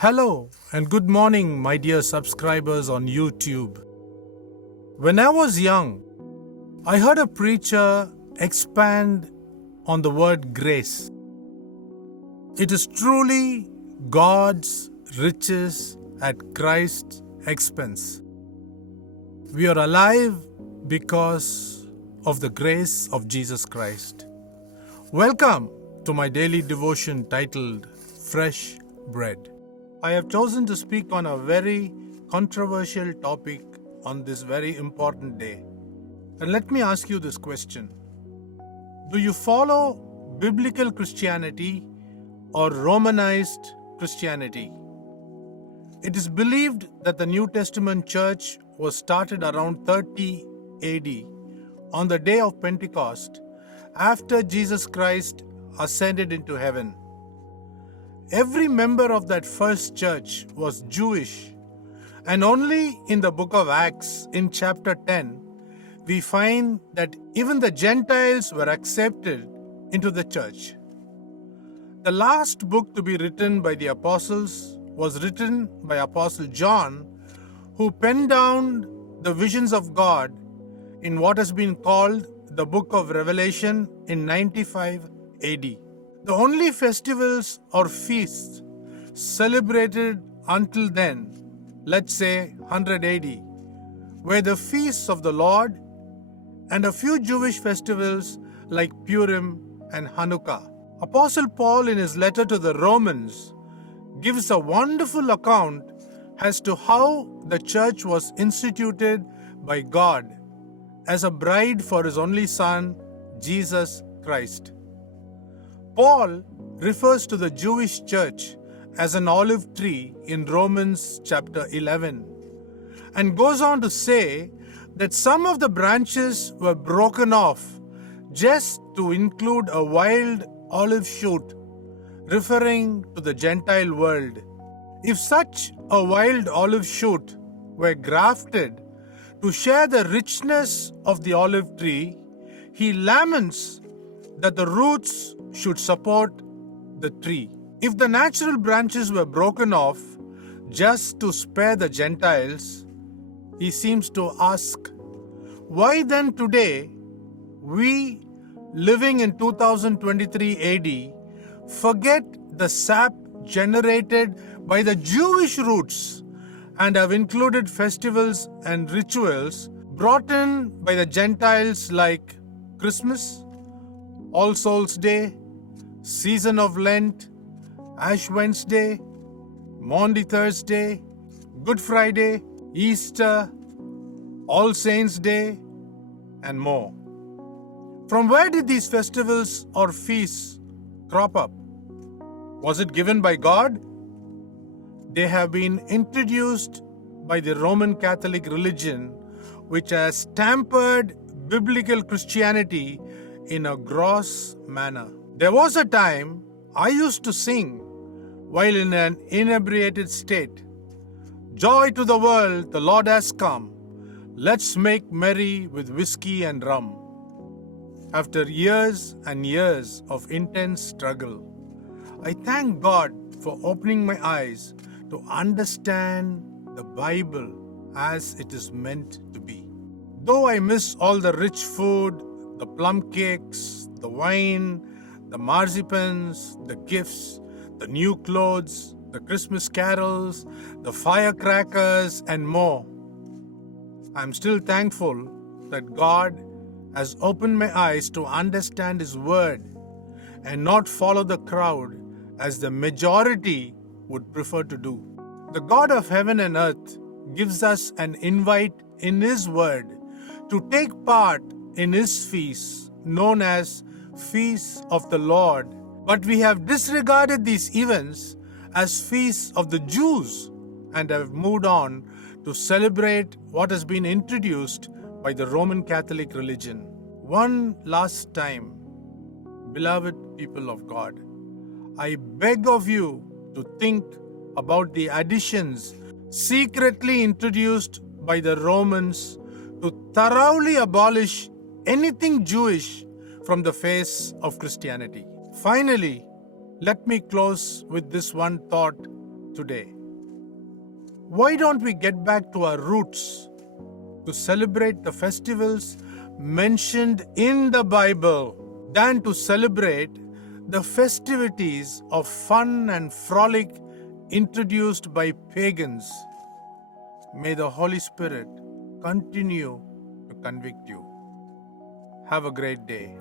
Hello and good morning, my dear subscribers on YouTube. When I was young, I heard a preacher expand on the word grace. It is truly God's riches at Christ's expense. We are alive because of the grace of Jesus Christ. Welcome to my daily devotion titled Fresh Bread. I have chosen to speak on a very controversial topic on this very important day. And let me ask you this question. Do you follow biblical Christianity or Romanised Christianity? It is believed that the New Testament church was started around 30 AD on the day of Pentecost after Jesus Christ ascended into heaven. Every member of that first church was Jewish, and only in the book of Acts, in chapter 10, we find that even the Gentiles were accepted into the church. The last book to be written by the apostles was written by Apostle John, who penned down the visions of God in what has been called the book of Revelation in 95 AD. The only festivals or feasts celebrated until then, let's say 100 AD, were the feasts of the Lord and a few Jewish festivals like Purim and Hanukkah. Apostle Paul, in his letter to the Romans, gives a wonderful account as to how the church was instituted by God as a bride for his only Son, Jesus Christ. Paul refers to the Jewish church as an olive tree in Romans chapter 11 and goes on to say that some of the branches were broken off just to include a wild olive shoot, referring to the Gentile world. If such a wild olive shoot were grafted to share the richness of the olive tree, he laments that the roots should support the tree. If the natural branches were broken off just to spare the Gentiles, he seems to ask, why then today, we living in 2023 AD, forget the sap generated by the Jewish roots and have included festivals and rituals brought in by the Gentiles like Christmas, All Souls Day, Season of Lent, Ash Wednesday, Maundy Thursday, Good Friday, Easter, All Saints Day, and more. From where did these festivals or feasts crop up? Was it given by God? They have been introduced by the Roman Catholic religion, which has tampered biblical Christianity in a gross manner. There was a time I used to sing while in an inebriated state. Joy to the world, the Lord has come. Let's make merry with whiskey and rum. After years and years of intense struggle, I thank God for opening my eyes to understand the Bible as it is meant to be. Though I miss all the rich food, the plum cakes, the wine, the marzipans, the gifts, the new clothes, the Christmas carols, the firecrackers, and more, I'm still thankful that God has opened my eyes to understand His Word and not follow the crowd as the majority would prefer to do. The God of heaven and earth gives us an invite in His Word to take part in His feasts, known as Feasts of the Lord. But we have disregarded these events as feasts of the Jews and have moved on to celebrate what has been introduced by the Roman Catholic religion. One last time, beloved people of God, I beg of you to think about the additions secretly introduced by the Romans to thoroughly abolish anything Jewish from the face of Christianity. Finally, let me close with this one thought today. Why don't we get back to our roots to celebrate the festivals mentioned in the Bible than to celebrate the festivities of fun and frolic introduced by pagans? May the Holy Spirit continue to convict you. Have a great day.